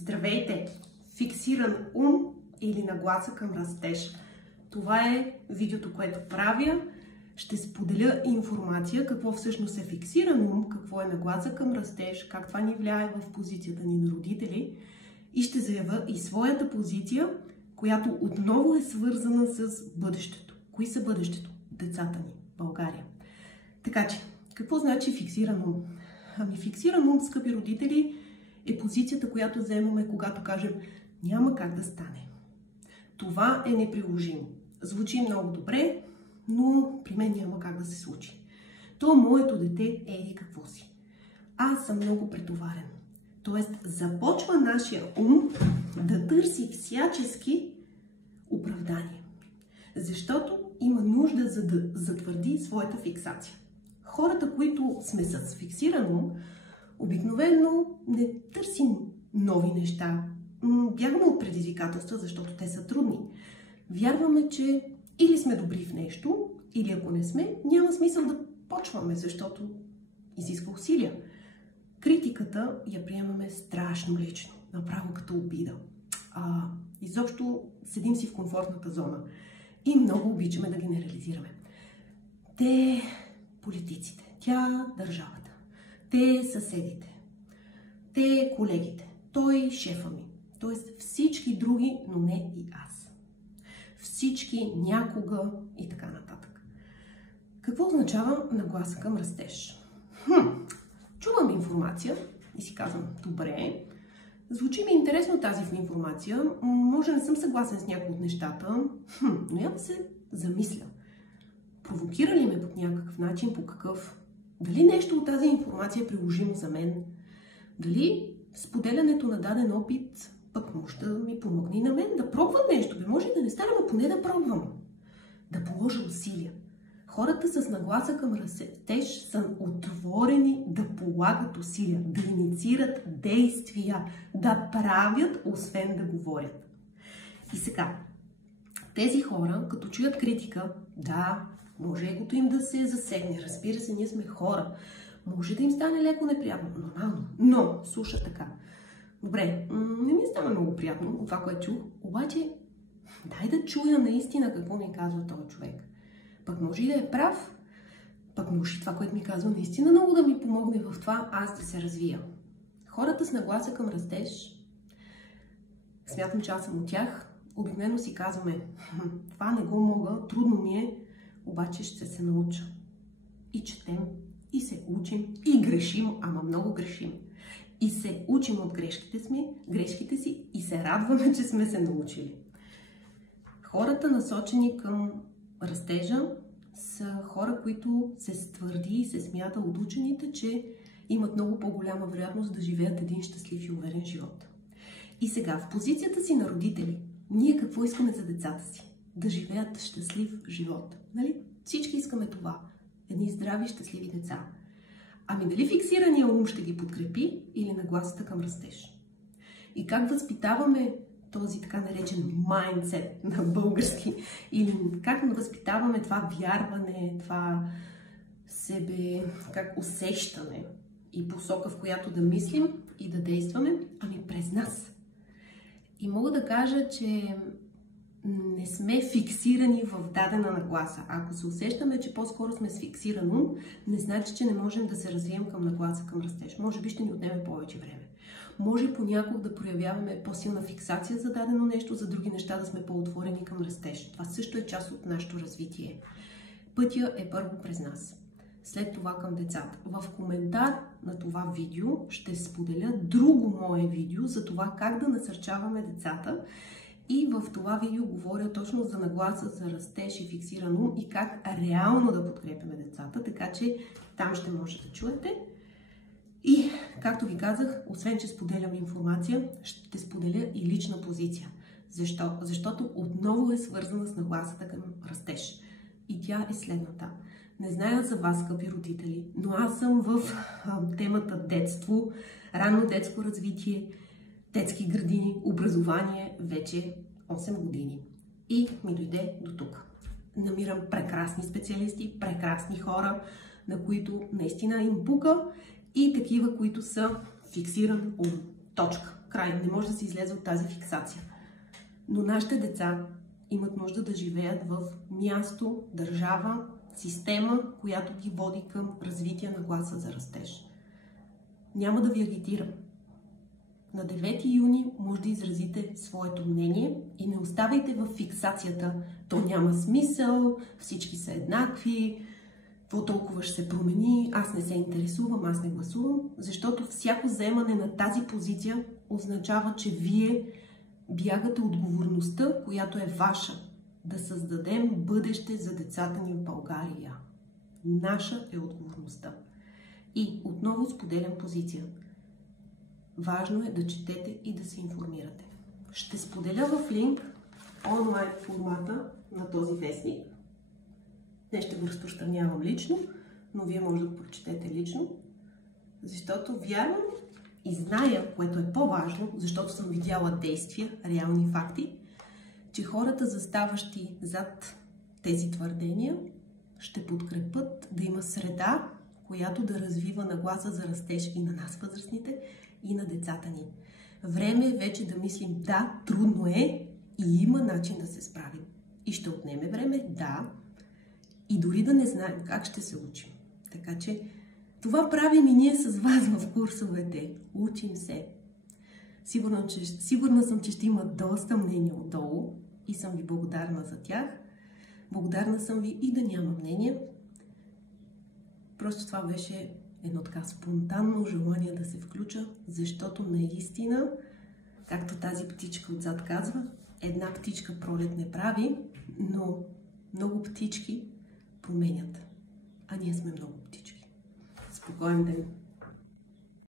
Здравейте! Фиксиран ум или нагласа към растеж. Това е видеото, което правя. Ще споделя информация, какво всъщност е фиксиран ум, какво е нагласа към растеж, как това ни влияе в позицията ни на родители. И ще заявя и своята позиция, която отново е свързана с бъдещето. Кои са бъдещето? Децата ни, България. Така че, какво значи фиксиран ум? Ами фиксиран ум, скъпи родители, е позицията, която вземаме, когато кажем няма как да стане. Това е неприложимо. Звучи много добре, но при мен няма как да се случи. То моето дете е какво си. Аз съм много претоварен. Тоест започва нашия ум да търси всячески оправдание. Защото има нужда за да затвърди своята фиксация. Хората, които сме с фиксиран ум, обикновено не търсим нови неща. Бягаме от предизвикателства, защото те са трудни. Вярваме, че или сме добри в нещо, или ако не сме, няма смисъл да почваме, защото изисква усилия. Критиката я приемаме страшно лично, направо като обида. Изобщо седим си в комфортната зона и много обичаме да генерализираме. Те политиците, тя държавата, те съседите, те колегите, той шефа ми, т.е. всички други, но не и аз. Всички, някога и така нататък. Какво означава нагласа към растеж? Чувам информация и си казвам, добре, звучи ми интересно тази информация, може не съм съгласен с някои от нещата, но я да се замисля. Провокира ли ме по някакъв начин, по какъв? Дали нещо от тази информация е приложимо за мен? Дали споделянето на даден опит пък може да ми помогне и на мен да пробвам нещо? Може да не стане, но поне да пробвам. Да положа усилия. Хората с нагласа към растеж са отворени да полагат усилия, да инициират действия, да правят, освен да говорят. И сега, тези хора, като чуят критика, да, може егото им да се засегне. Разбира се, ние сме хора. Може да им стане леко неприятно, нормално. Но, слуша така. Добре, не ми стана много приятно от това, което чух, обаче дай да чуя наистина какво ми казва този човек. Пък може и да е прав, пък може и това, което ми казва, наистина много да ми помогне в това аз да се развия. Хората с нагласа към растеж, смятам, че аз съм от тях, обикновено си казваме, това не го мога, трудно ми е, обаче ще се науча. И четем, и се учим, и грешим, ама много грешим. И се учим от грешките си и се радваме, че сме се научили. Хората, насочени към растежа, са хора, които се твърди и се смята от учените, че имат много по-голяма вероятност да живеят един щастлив и уверен живот. И сега, в позицията си на родители, ние какво искаме за децата си? Да живеят щастлив живот. Нали? Всички искаме това. Едни здрави, щастливи деца. Ами дали фиксирания ум ще ги подкрепи или нагласата към растеж? И как възпитаваме този така наречен майндсет на български? Или как възпитаваме това вярване, това как усещане и посока, в която да мислим и да действаме? Ами през нас. И мога да кажа, че не сме фиксирани в дадена нагласа. Ако се усещаме, че по-скоро сме с фиксиран ум, не значи, че не можем да се развием към нагласа към растеж. Може би ще ни отнеме повече време. Може понякога да проявяваме по-силна фиксация за дадено нещо, за други неща да сме по-отворени към растеж. Това също е част от нашето развитие. Пътя е първо през нас. След това към децата. В коментар на това видео ще споделя друго мое видео за това как да насърчаваме децата. И в това видео говоря точно за нагласа, за растеж и фиксиран ум и как реално да подкрепяме децата, така че там ще можете да чуете. И, както ви казах, освен че споделям информация, ще споделя и лична позиция. Защо? Защото отново е свързана с нагласата към растеж. И тя е следната. Не зная за вас, скъпи родители, но аз съм в темата детство, ранно детско развитие, детски градини, образование вече 8 години. И ми дойде до тук. Намирам прекрасни специалисти, прекрасни хора, на които наистина им пука и такива, които са фиксиран ум. Точка. Край. Не може да се излезе от тази фиксация. Но нашите деца имат нужда да живеят в място, държава, система, която ги води към развитие на гласа за растеж. Няма да ви агитирам. На 9 юни може да изразите своето мнение и не оставайте в фиксацията. То няма смисъл, всички са еднакви, какво толкова ще се промени, аз не се интересувам, аз не гласувам, защото всяко вземане на тази позиция означава, че вие бягате отговорността, която е ваша, да създадем бъдеще за децата ни в България. Наша е отговорността. И отново споделям позиция. Важно е да четете и да се информирате. Ще споделя в линк онлайн формата на този вестник. Не ще го разпространявам лично, но вие може да го прочетете лично, защото вярвам и зная, което е по-важно, защото съм видяла действия, реални факти, че хората, заставащи зад тези твърдения, ще подкрепят да има среда, която да развива нагласа за растеж и на нас, възрастните, и на децата ни. Време е вече да мислим, да, трудно е и има начин да се справим. И ще отнеме време, да, и дори да не знаем как ще се учим. Така че това правим и ние с вас в курсовете. Учим се. Сигурна съм, че ще има доста мнения отдолу и съм ви благодарна за тях. Благодарна съм ви и да няма мнение. Просто това беше едно така спонтанно желание да се включа, защото наистина, както тази птичка отзад казва, една птичка пролет не прави, но много птички променят. А ние сме много птички. Спокоен ден!